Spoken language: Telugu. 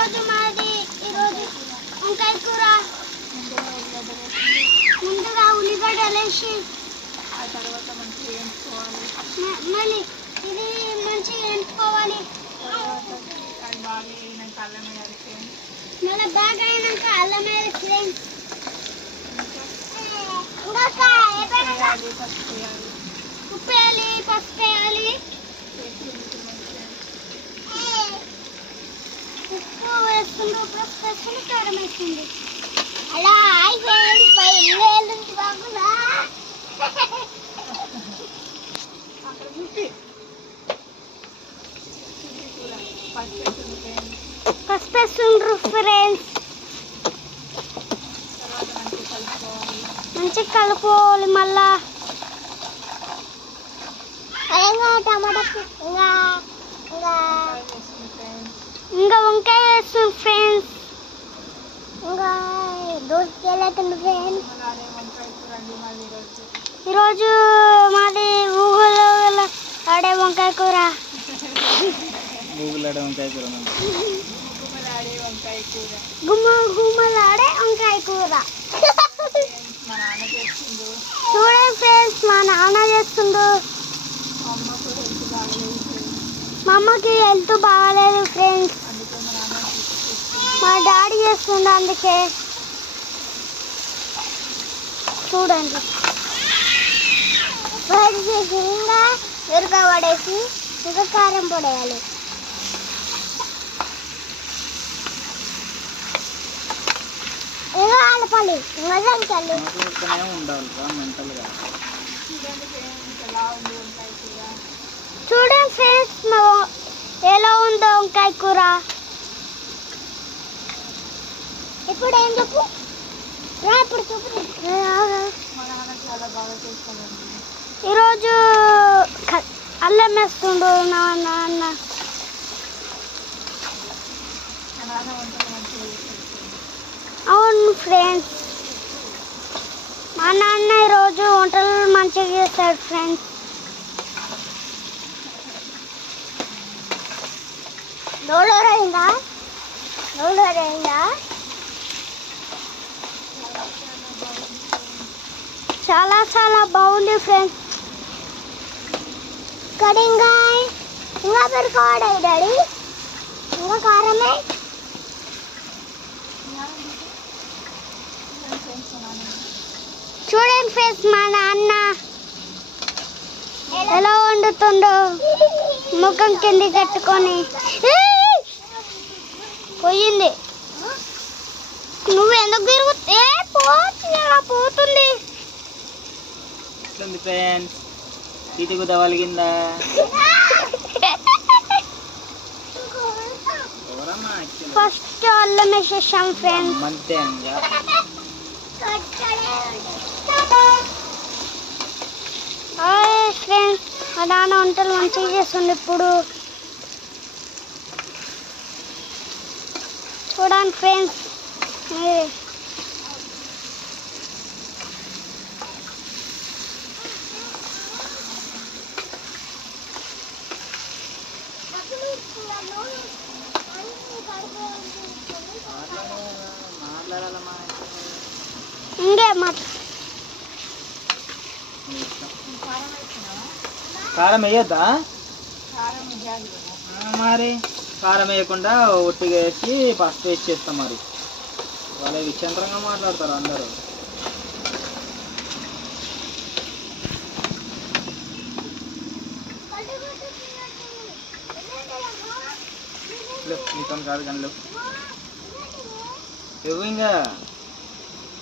ఈరోజు మాది వంకాయ కూర. ముందుగా ఉల్లిగడ్డలు వేసి ఆ తర్వాత మంచిగా వేయించుకోవాలి. మళ్ళీ ఇది మంచిగా వేయించుకోవాలి. అది బాగా వేగినాక అల్లం వేయాలి ఫ్రెండ్స్. మళ్ళీ బాగా అయినాక అల్లం వేయాలి ఫ్రెండ్స్. ఉప్పు వేయాలి, పసుపు వేయాలి. ఉప్పు వేసుకుంటూ పసుపు వేసుకుంటూ కారం వేస్తుంది. అలా పసుపు వేస్తుండ్రు ఫ్రెండ్స్. మంచిగా కలుపుకోవాలి. మళ్ళా టమాటా ఇంకా వంకాయ వేస్తుంది ఫ్రెండ్స్. ఇంకా దోసకాయలు అవుతుంది ఫ్రెండ్స్. ఈరోజు మాది ఊగులో ఆడే వంకాయ కూర. గుమ్మలాడే వంకాయ కూర. చూడండి ఫ్రెండ్స్, మా నాన్న చేస్తుండు. మా అమ్మకి హెల్త్ బాగాలేదు ఫ్రెండ్స్. మా డాడీ చేస్తుండే అందుకే. చూడండి ఇంకా మిరపకాయ పడేసి ఇంకా కారం పడేయాలి. ఇంకా కలపాలి. చూడండి ఫ్రెండ్స్ ఎలా ఉందో వంకాయ కూర. ఇప్పుడు ఏం చెప్పు ఇప్పుడు చెప్పు. ఈరోజు అల్లం వేస్తుండు నా నాన్న. అవును ఫ్రెండ్స్, మా నాన్న ఈరోజు వంటలు మంచిగా చేస్తాడు ఫ్రెండ్స్. డోలరైందా చాలా చాలా బాగుంది ఫ్రెండ్స్. ఇంకా పెరుకోవాడే డాడీ. ఇంకా కారమే. చూడండి ఫ్రెండ్స్, మా నాన్న ఎలా వండుతుండో ముఖం కింది కట్టుకొని. పోయింది. నువ్వు ఎందుకు తిరుగుతే పోతుంది. ఫస్ట్ అల్లం వేసేసాం ఫ్రెండ్స్. ఫ్రెండ్స్, మా నాన్న వంటలు మంచిగా చేస్తుంది ఇప్పుడు. చూడండి ఫ్రెండ్స్, ఇంకే కారం వేయద్దా? మరి కారం వేయకుండా ఒట్టిగా వేసి పసుపు వేసి చేస్తాం. మరి వాళ్ళ విచిత్రంగా మాట్లాడతారు అందరూ. నీతో కాదు కానీ లేవు ఇంకా